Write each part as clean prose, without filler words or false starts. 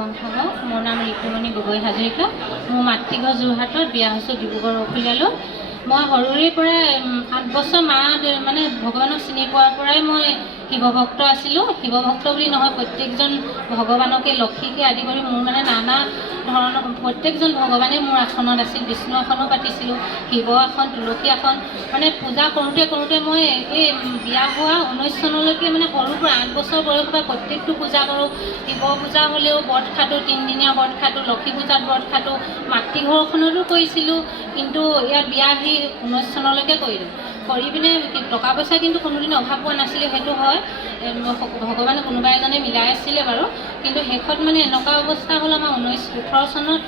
অসম থাকক। মোৰ নাম ঋতুমণি গগৈ হাজৰিকা। মোৰ মাতৃঘৰ যোৰহাটত, বিয়া হৈছোঁ ডিব্ৰুগড় ৰখীয়ালৈ। মই সৰুৰে পৰাই 8 বছৰ মানে ভগৱানক চিনি পোৱাৰ পৰাই মই শিৱভক্ত আছিলোঁ। শিৱভক্ত বুলি নহয়, প্ৰত্যেকজন ভগৱানকে লক্ষীকে আদি কৰি মোৰ মানে নানা ধৰণৰ প্ৰত্যেকজন ভগৱানে মোৰ আসনত আছিল। বিষ্ণু আসনো পাতিছিলোঁ, শিৱ আসন, তুলসী আসন, মানে পূজা কৰোঁতে কৰোঁতে মই এই বিয়া হোৱা 19 চনলৈকে মানে সৰুৰ পৰা 8 বছৰ বয়সৰ পৰা প্ৰত্যেকটো পূজা কৰোঁ। শিৱ পূজা হ'লেও ব্ৰত খাটো, 3 দিনীয়া ব্ৰত খাটো, লক্ষী পূজাত ব্ৰত খাটো, মাতৃঘৰখনতো কৰিছিলোঁ। কিন্তু ইয়াত বিয়া আহি 19 চনলৈকে কৰিলোঁ। কৰি পিনে টকা পইচা কিন্তু কোনোদিন অভাৱ পোৱা নাছিলোঁ, সেইটো হয়। ভগৱানে কোনোবা এজনে মিলাই আছিলে বাৰু। কিন্তু শেষত মানে এনেকুৱা অৱস্থা হ'ল, আমাৰ 18 চনত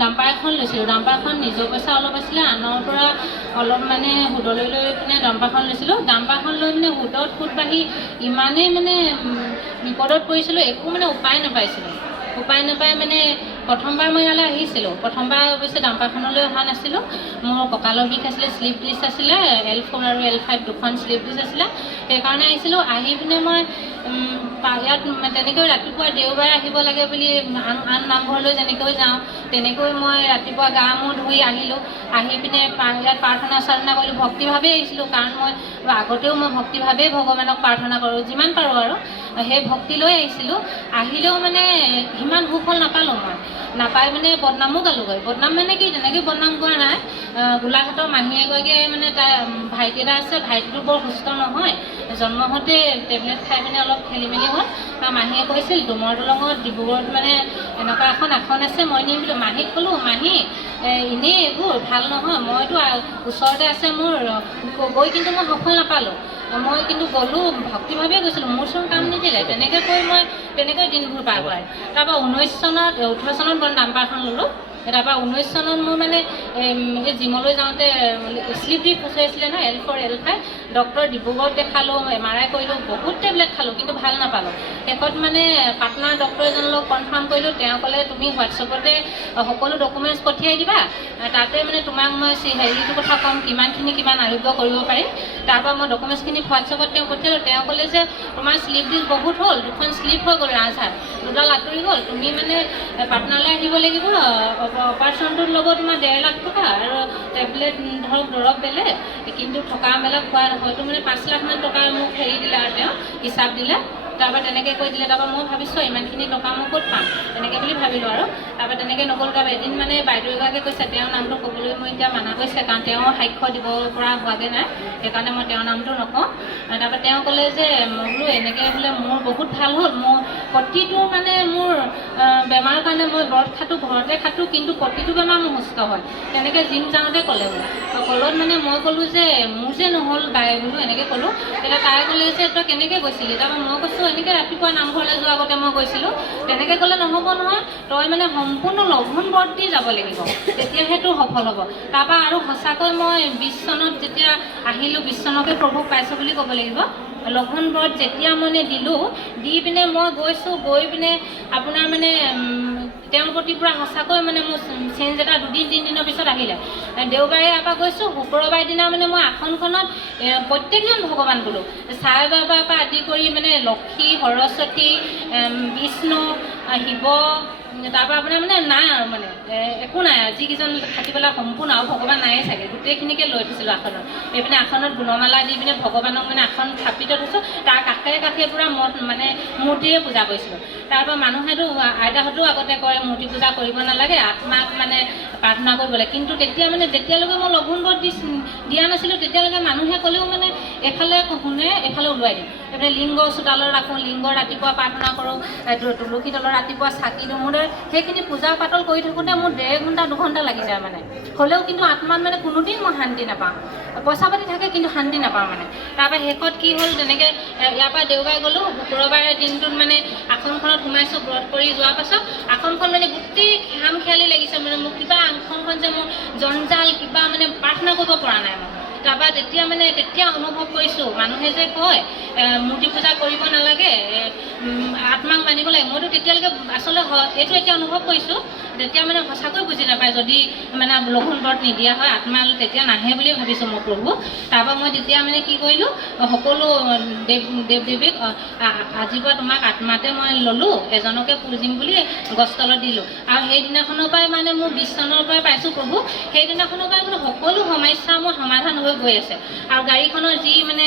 ডাম্পাৰ এখন লৈছিলোঁ। ডাম্পাৰখন নিজৰ পইচা অলপ আছিলে, আনৰ পৰা অলপ মানে সুদলৈ লৈ পিনে ডাম্পাৰখন লৈছিলোঁ। ডাম্পাৰখন লৈ মানে সুদত সুদ বাঢ়ি ইমানেই মানে বিপদত পৰিছিলোঁ, একো মানে উপায় নাপাই মানে প্ৰথমবাৰ মই ইয়ালৈ আহিছিলোঁ। প্ৰথমবাৰ অৱশ্যে ডাম্পাৰখনলৈ অহা নাছিলোঁ। মোৰ কঁকালৰ বিষ আছিলে, শ্লিপ ডিস্ক আছিলে, L4 আৰু L5 দুখন শ্লিপ ডিস্ক আছিলে, সেইকাৰণে আহিছিলোঁ। আহি পিনে মই ইয়াত তেনেকৈ ৰাতিপুৱা দেওবাৰে আহিব লাগে বুলি আন নামঘৰলৈ যেনেকৈ যাওঁ, তেনেকৈ মই ৰাতিপুৱা গা মূৰ ধুই আহিলোঁ। আহি পিনে ইয়াত প্ৰাৰ্থনা চাৰ্থনা কৰিলোঁ, ভক্তিভাৱেই আহিছিলোঁ। কাৰণ মই আগতেও মই ভক্তিভাৱেই ভগৱানক প্ৰাৰ্থনা কৰোঁ, যিমান পাৰোঁ আৰু সেই ভক্তি লৈ আহিছিলোঁ। আহিলেও মানে সিমান সুফল নাপালোঁ। মই নাপাই মানে বদনামো গালোঁগৈ। বদনাম মানে কি, তেনেকৈ বদনাম গোৱা নাই। গোলাঘাটৰ মাহী এগৰাকীয়ে মানে তাই ভাইটি এটা আছে, ভাইটিটো বৰ সুস্থ নহয়, জন্ম হওঁতে টেবলেট খাই পিনে অলপ খেলি মেলি হ'ল। মাহীয়ে কৈছিল ডুমৰ দলঙত ডিব্ৰুগড়ত মানে এনেকুৱা এখন আসন আছে, মই নিম বুলি মাহীক ক'লোঁ। মাহী এনেই এইবোৰ ভাল নহয়, মইতো ওচৰতে আছে মোৰ, গৈ কিন্তু মই সফল নাপালোঁ। মই কিন্তু গ'লোঁ, ভক্তিভাৱে গৈছিলোঁ, মোৰ চোন কাম নিদিলে। তেনেকৈ কৈ মই তেনেকৈ দিনবোৰ পাৰ কৰাই। তাৰপৰা 18 চনত মই ডাম্পাৰখন ল'লোঁ। তাৰপৰা 19 চনত মোৰ মানে এই জিমলৈ যাওঁতে শ্লিপ ডিস্ক খুচুৰাইছিলে ন, L4 L5। ডক্টৰ ডিব্ৰুগড়ত দেখালোঁ, MRI কৰিলোঁ, বহুত টেবলেট খালোঁ, কিন্তু ভাল নাপালোঁ। শেষত মানে পাটনাৰ ডক্টৰ এজনৰ লগত কনফাৰ্ম কৰিলোঁ। তেওঁ ক'লে তুমি হোৱাটছএপতে সকলো ডকুমেণ্টছ পঠিয়াই দিবা, তাতে মানে তোমাক মই হেৰিটো কথা ক'ম, কিমান আৰোগ্য কৰিব পাৰিম। তাৰপৰা মই ডকুমেণ্টছখিনি হোৱাটছএপত তেওঁ পঠিয়ালোঁ। তেওঁ ক'লে যে তোমাৰ শ্লিপ ডিস্ক বহুত হ'ল, 2খন শ্লিপ হৈ গ'ল, ৰাজহাড় 2ডাল আঁতৰি গ'ল, তুমি মানে পাটনালৈ আহিব লাগিব। অপাৰেশ্যনটোত ল'ব তোমাৰ 1.5 লাখ টকা, আৰু টেবলেট ধৰক দৰৱ বেলেগ, কিন্তু থকা মেলা খোৱা হয়তো মানে 5 লাখমান টকা মোক হেৰি দিলে আৰু তেওঁ হিচাপ দিলে। তাৰপৰা তেনেকৈ কৈ দিলে। তাৰপৰা মই ভাবিছোঁ ইমানখিনি টকা মই ক'ত পাম, তেনেকৈ বুলি ভাবিলোঁ আৰু। তাৰপৰা তেনেকৈ নগ'লোঁ। তাৰপৰা এদিন মানে বাইদেউ এগৰাকীয়ে কৈছে, তেওঁৰ নামটো ক'বলৈ মই এতিয়া মানা কৰিছে, কাৰণ তেওঁ সাক্ষ্য দিব পৰা হোৱাগৈ নাই, সেইকাৰণে মই তেওঁৰ নামটো নকওঁ। তাৰপৰা তেওঁ ক'লে যে মই বোলো এনেকৈ বোলে মোৰ বহুত ভাল হ'ল, মোৰ প্ৰতিটো মানে মোৰ বেমাৰৰ কাৰণে মই ব্ৰত খাটো, ঘৰতে খাটো, কিন্তু প্ৰতিটো বেমাৰ মোৰ সুস্থ হয়। তেনেকৈ জিম যাওঁতে ক'লে বোলে। ক'লত মানে মই ক'লোঁ যে মোৰ যে নহ'ল বাই বোলো, এনেকৈ ক'লোঁ। তেতিয়া তাই ক'লে যে তই কেনেকৈ গৈছিলি? তাৰপৰা মই কৈছোঁ এনেকৈ ৰাতিপুৱা নামঘৰলৈ যোৱাৰ আগতে মই গৈছিলোঁ। তেনেকৈ ক'লে নহ'ব নহয়, তই মানে সম্পূৰ্ণ লঘোণ ব্ৰত দি যাব লাগিব, তেতিয়াহে তোৰ সফল হ'ব। তাৰপৰা আৰু সঁচাকৈ মই 20 চনত যেতিয়া আহিলোঁ, 20 চনতে প্ৰভুক পাইছোঁ বুলি ক'ব লাগিব। লঘোণ ব্ৰত যেতিয়া মানে দিলোঁ, দি পিনে মই গৈছোঁ, গৈ পিনে আপোনাৰ মানে তেওঁৰ প্ৰতি পূৰা সঁচাকৈ মানে মোৰ চেঞ্জ এটা 2-3 দিনৰ পিছত আহিলে। দেওবাৰে ইয়াৰ পৰা গৈছোঁ, শুক্ৰবাৰৰ দিনা মানে মই আসনখনত প্ৰত্যেকজন ভগৱান বোলো, চাই বাবাৰ পৰা আদি কৰি মানে লক্ষী, সৰস্বতী, বিষ্ণু, শিৱ, তাৰপৰা আপোনাৰ মানে নাই আৰু মানে একো নাই আৰু, যিকেইজন থাকি পেলাই সম্পূৰ্ণ আৰু ভগৱান নায়ে চাগে, গোটেইখিনিকে লৈ থৈছিলোঁ আসনত। এইপিনে আসনত গুণমালা দি পিনে ভগৱানক মানে আসন থাপিত থৈছোঁ, তাৰ কাষে পূৰা মানে মূৰ্তিৰে পূজা কৰিছিলোঁ। তাৰপৰা মানুহেতো আইতাহঁতেও আগতে কয় মূৰ্তি পূজা কৰিব নালাগে, আত্মাক মানে প্ৰাৰ্থনা কৰিব লাগে। কিন্তু তেতিয়া মানে যেতিয়ালৈকে মই লঘোণ ব্ৰত দিয়া নাছিলোঁ, তেতিয়ালৈকে মানুহে ক'লেও মানে এফালে শুনে, এফালে ওলোৱাই দিওঁ। এইপিনে লিংগ চোতালত ৰাখোঁ, লিংগ ৰাতিপুৱা প্ৰাৰ্থনা কৰোঁ, তুলসী তলত ৰাতিপুৱা চাকি দিওঁ। মোৰ সেইখিনি পূজা পাতল কৰি থাকোঁতে মোৰ 1.5 ঘণ্টা 2 ঘণ্টা লাগি যায় মানে। হ'লেও কিন্তু আত্মাত মানে কোনোদিন মই শান্তি নাপাওঁ। পইচা পাতি থাকে কিন্তু শান্তি নাপাওঁ মানে। তাৰপৰা শেষত কি হ'ল, তেনেকৈ ইয়াৰ পৰা দেওবাৰে গ'লোঁ, শুক্ৰবাৰে দিনটোত মানে আসনখনত সোমাইছোঁ। ব্ৰত কৰি যোৱাৰ পাছত আসনখন মানে গোটেই খাম খেয়ালি লাগিছে, মানে মোক কিবা আসনখন যে মোৰ জঞ্জাল, কিবা মানে প্ৰাৰ্থনা কৰিব পৰা নাই মই। তাৰপৰা তেতিয়া অনুভৱ কৰিছোঁ মানুহে যে কয় মূৰ্তি পূজা কৰিব নালাগে, আত্মাক মানিব লাগে। মইতো তেতিয়ালৈকে আচলতে এইটো এতিয়া অনুভৱ কৰিছোঁ, তেতিয়া মানে সঁচাকৈ বুজি নাপায় যদি মানে লঘোণ ব্ৰত নিদিয়া হয় আত্মা তেতিয়া নাহে বুলি ভাবিছোঁ মই প্ৰভু। তাৰপৰা মই তেতিয়া মানে কি কৰিলোঁ, সকলো দেৱ-দেৱীক আজিৰ পৰা তোমাক আত্মাতে মই ল'লোঁ, এজনকে পুজিম বুলি গছ তলত দিলোঁ। আৰু সেইদিনাখনৰ পৰাই মানে মোৰ 20 চনৰ পৰাই পাইছোঁ প্ৰভু, সেইদিনাখনৰ পৰাই মানে সকলো সমস্যা মোৰ সমাধান হৈ গৈ আছে। আৰু গাড়ীখনৰ যি মানে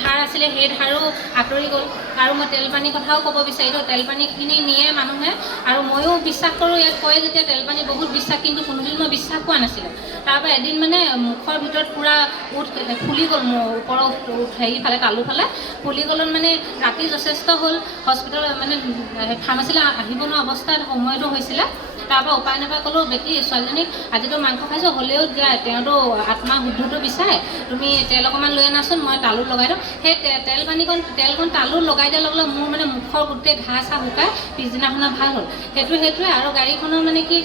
ধাৰ আছিলে সেই ধাৰো আঁতৰি গ'ল। আৰু মই তেলপানীৰ কথাও ক'ব বিচাৰিলোঁ, তেলপানীখিনি নিয়ে মানুহে, আৰু ময়ো বিশ্বাস কৰোঁ, ইয়াত কয় যেতিয়া তেলপানী বহুত বিশ্বাস, কিন্তু কোনোদিন মই বিশ্বাস পোৱা নাছিলোঁ। তাৰপৰা এদিন মানে মুখৰ ভিতৰত পূৰা ফুলি গ'ল, মোৰ ওপৰৰ হেৰিফালে তালুফালে ফুলি গ'লত মানে ৰাতি যথেষ্ট হ'ল, হস্পিটেলত মানে ফাৰ্মাচীলৈ আহিব নোৱাৰা অৱস্থাত সময়টো হৈছিলে। তাৰপৰা উপায় নাপায় ক'লোঁ, বেটি ছোৱালীজনীক আজিতো মাংস খাইছোঁ, হ'লেও দিয়া তেওঁতো আত্মা শুদ্ধটো বিচাৰে, তুমি তেল অকণমান লৈ আনাচোন, মই তালুত লগাই দিওঁ। সেই তেলকণ তালুত লগাই দিয়াৰ লগে লগে মোৰ মানে মুখৰ গোটেই ঘাঁ চাহ শুকাই পিছদিনাখনৰ ভাল হ'ল। সেইটোৱে। আৰু গাড়ীখনৰ মানে কি,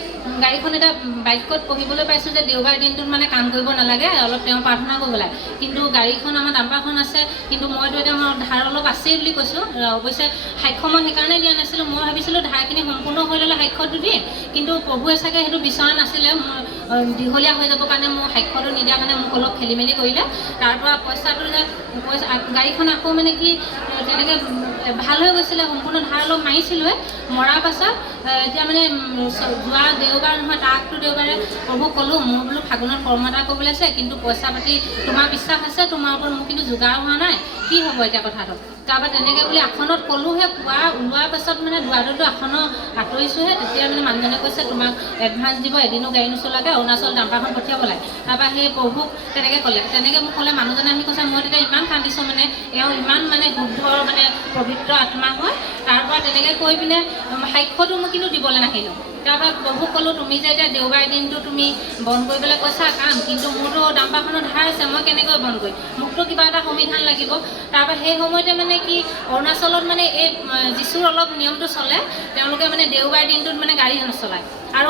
গাড়ীখন এটা বাক্যত পঢ়িবলৈ পাইছোঁ যে দেওবাৰ দিনটোত মানে কাম কৰিব নালাগে, অলপ তেওঁ প্ৰাৰ্থনা কৰিব লাগে। কিন্তু গাড়ীখন আমাৰ ডাম্পাৰখন আছে, কিন্তু মইতো এতিয়া মোৰ ধাৰ অলপ আছেই বুলি কৈছোঁ। অৱশ্যে সাক্ষ্য মই সেইকাৰণে দিয়া নাছিলোঁ, মই ভাবিছিলোঁ ধাৰখিনি সম্পূৰ্ণ হৈ ল'লে সাক্ষ্যটো দিম, কিন্তু প্ৰভুৱে চাগে সেইটো বিচৰা নাছিলে। মোৰ দীঘলীয়া হৈ যাব কাৰণে মোৰ সাক্ষ্যটো নিদিয়াৰ কাৰণে মোক অলপ খেলি মেলি কৰিলে। তাৰপৰা গাড়ীখন আকৌ মানে কি তেনেকৈ ভাল হৈ গৈছিলে, সম্পূৰ্ণ ধাৰ অলপ মাৰিছিলোঁৱে। মৰাৰ পাছত এতিয়া মানে যোৱা দেওবাৰ নহয়, তাৰ আগটো দেওবাৰে প্ৰভুক ক'লোঁ, মোৰ বোলো ফাগুনত কৰ্ম এটা কৰিবলৈ আছে, কিন্তু পইচা পাতি তোমাৰ বিশ্বাস আছে, তোমাৰ ওপৰত মোৰ কিন্তু যোগাৰ হোৱা নাই, কি হ'ব এতিয়া কথাটো। তাৰপৰা তেনেকৈ বুলি আসনত ক'লোঁহে, ওলোৱাৰ পাছত মানে দুৱাৰটো আসনৰ আঁতৰিছোঁহে, তেতিয়া মানে মানুহজনে কৈছে তোমাক এডভান্স দিব, এদিনো গাড়ী নচলাকৈ অৰুণাচল ডাম্পাৰখন পঠিয়াব লাগে। তাৰপৰা সেই প্ৰভুক তেনেকৈ ক'লে, মোক ক'লে মানুহজনে আহি কৈছে, মই তেতিয়া ইমান কান্দিছোঁ, মানে এওঁ ইমান মানে শুদ্ধ মানে পবিত্ৰ আত্মা হয়। তাৰপৰা তেনেকৈ কৈ পিনে সাক্ষ্যটো মোক কিন্তু দিবলৈ নাহিলোঁ। তাৰপৰা প্ৰভুক ক'লোঁ, তুমি যে এতিয়া দেওবাৰ দিনটো তুমি বন্ধ কৰিবলৈ কৈছা কাম, কিন্তু মোৰতো ডাম্পাৰখনৰ ধাৰ আছে, মই কেনেকৈ বন্ধ কৰিম, মোকতো কিবা এটা সমিধান লাগিব। তাৰপৰা সেই সময়তে মানে কি অৰুণাচলত মানে এই যিচুৰ অলপ নিয়মটো চলে, তেওঁলোকে মানে দেওবাৰ দিনটোত মানে গাড়ী নচলায়। আৰু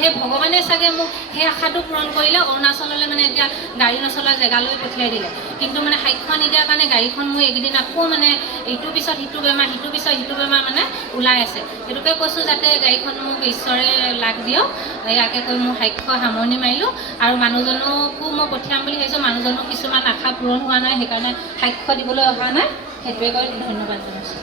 সেই ভগৱানে চাগে মোক সেই আশাটো পূৰণ কৰিলে, অৰুণাচললৈ মানে এতিয়া গাড়ী নচলা জেগালৈ পঠিয়াই দিলে। কিন্তু মানে সাক্ষ্য নিদিয়াৰ কাৰণে গাড়ীখন মোৰ এইকেইদিন আকৌ মানে ইটোৰ পিছত সিটো বেমাৰ মানে ওলাই আছে। সেইটোকে কৈছোঁ যাতে গাড়ীখন মোক ঈশ্বৰে লাগ দিয়ক, ইয়াকে কৈ মোৰ সাক্ষ্য সামৰণি মাৰিলোঁ। আৰু মানুহজনকো মই পঠিয়াম বুলি ভাবিছোঁ, মানুহজনৰ কিছুমান আশা পূৰণ হোৱা নাই, সেইকাৰণে সাক্ষ্য দিবলৈ অহা নাই। সেইটোৱে কৈ ধন্যবাদ জনাইছোঁ।